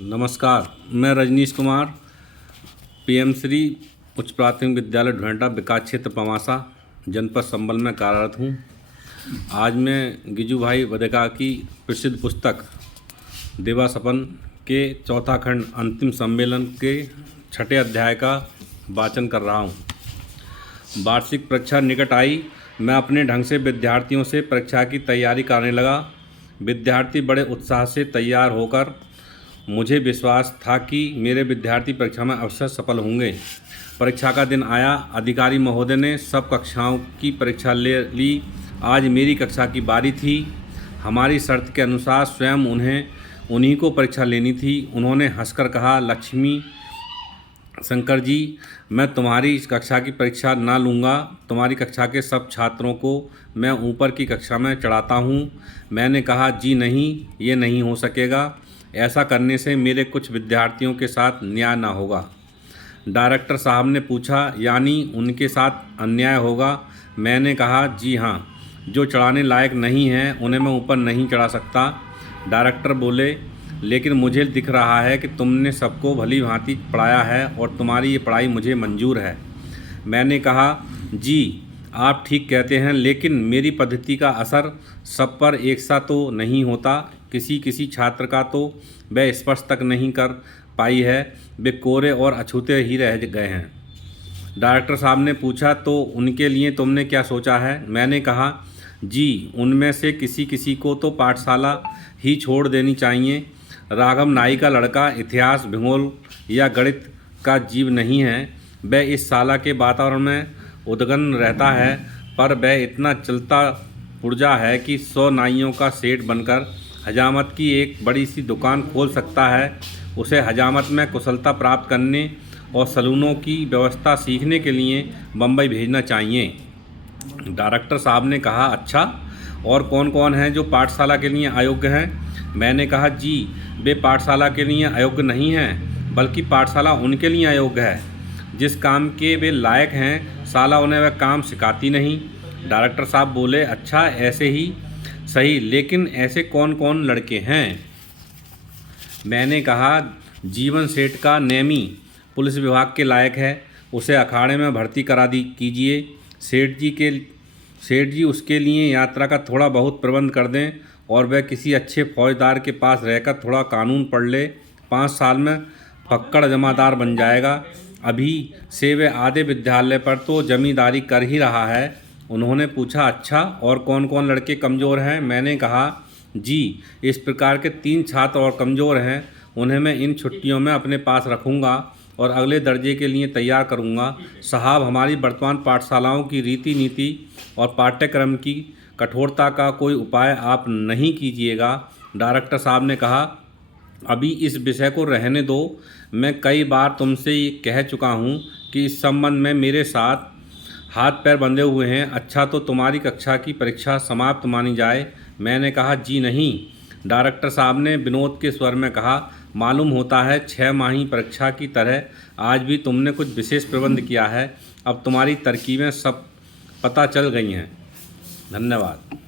नमस्कार, मैं रजनीश कुमार, पीएम श्री उच्च प्राथमिक विद्यालय ढोंढा विकास क्षेत्र पवासा जनपद संबल में कार्यरत हूँ। आज मैं गिजू भाई वडेका की प्रसिद्ध पुस्तक देवा सपन के चौथा खंड अंतिम सम्मेलन के 6ठे अध्याय का वाचन कर रहा हूँ। वार्षिक परीक्षा निकट आई। मैं अपने ढंग से विद्यार्थियों से परीक्षा की तैयारी करने लगा। विद्यार्थी बड़े उत्साह से तैयार होकर मुझे विश्वास था कि मेरे विद्यार्थी परीक्षा में अवश्य सफल होंगे। परीक्षा का दिन आया। अधिकारी महोदय ने सब कक्षाओं की परीक्षा ले ली। आज मेरी कक्षा की बारी थी। हमारी शर्त के अनुसार स्वयं उन्हीं को परीक्षा लेनी थी। उन्होंने हंसकर कहा, लक्ष्मी शंकर जी, मैं तुम्हारी इस कक्षा की परीक्षा ना लूँगा। तुम्हारी कक्षा के सब छात्रों को मैं ऊपर की कक्षा में चढ़ाता हूँ। मैंने कहा, जी नहीं, ये नहीं हो सकेगा। ऐसा करने से मेरे कुछ विद्यार्थियों के साथ न्याय ना होगा। डायरेक्टर साहब ने पूछा, यानी उनके साथ अन्याय होगा? मैंने कहा, जी हाँ, जो चढ़ाने लायक नहीं हैं उन्हें मैं ऊपर नहीं चढ़ा सकता। डायरेक्टर बोले, लेकिन मुझे दिख रहा है कि तुमने सबको भली भांति पढ़ाया है और तुम्हारी ये पढ़ाई मुझे मंजूर है। मैंने कहा, जी आप ठीक कहते हैं, लेकिन मेरी पद्धति का असर सब पर एक सा तो नहीं होता। किसी छात्र का तो वह स्पर्श तक नहीं कर पाई है, वे कोरे और अछूते ही रह गए हैं। डायरेक्टर साहब ने पूछा, तो उनके लिए तुमने क्या सोचा है? मैंने कहा, जी उनमें से किसी को तो पाठशाला ही छोड़ देनी चाहिए। राघव नाई का लड़का इतिहास, भूगोल या गणित का जीव नहीं है। वह इस शाला के वातावरण में उद्विग्न रहता है, पर वह इतना चलता पुर्जा है कि 100 नाइयों का सेठ बनकर हजामत की एक बड़ी सी दुकान खोल सकता है। उसे हजामत में कुशलता प्राप्त करने और सलूनों की व्यवस्था सीखने के लिए बम्बई भेजना चाहिए। डायरेक्टर साहब ने कहा, अच्छा, और कौन कौन हैं जो पाठशाला के लिए अयोग्य हैं? मैंने कहा, जी वे पाठशाला के लिए अयोग्य नहीं हैं, बल्कि पाठशाला उनके लिए अयोग्य है। जिस काम के वे लायक हैं, शाला उन्हें वह काम सिखाती नहीं। डायरेक्टर साहब बोले, अच्छा, ऐसे ही सही, लेकिन ऐसे कौन कौन लड़के हैं? मैंने कहा, जीवन सेठ का नेमी पुलिस विभाग के लायक है, उसे अखाड़े में भर्ती करा कीजिए। सेठ जी उसके लिए यात्रा का थोड़ा बहुत प्रबंध कर दें और वह किसी अच्छे फौजदार के पास रहकर थोड़ा कानून पढ़ ले। 5 साल में फक्कड़ जमादार बन जाएगा। अभी से वह आधे विद्यालय पर तो जमींदारी कर ही रहा है। उन्होंने पूछा, अच्छा, और कौन कौन लड़के कमज़ोर हैं? मैंने कहा, जी इस प्रकार के 3 छात्र और कमज़ोर हैं, उन्हें मैं इन छुट्टियों में अपने पास रखूँगा और अगले दर्जे के लिए तैयार करूँगा। साहब, हमारी वर्तमान पाठशालाओं की रीति नीति और पाठ्यक्रम की कठोरता का कोई उपाय आप नहीं कीजिएगा? डायरेक्टर साहब ने कहा, अभी इस विषय को रहने दो। मैं कई बार तुमसे ये कह चुका हूँ कि इस संबंध में मेरे साथ हाथ पैर बंधे हुए हैं। अच्छा, तो तुम्हारी कक्षा की परीक्षा समाप्त मानी जाए? मैंने कहा, जी नहीं। डायरेक्टर साहब ने विनोद के स्वर में कहा, मालूम होता है 6 माही परीक्षा की तरह आज भी तुमने कुछ विशेष प्रबंध किया है। अब तुम्हारी तरकीबें सब पता चल गई हैं। धन्यवाद।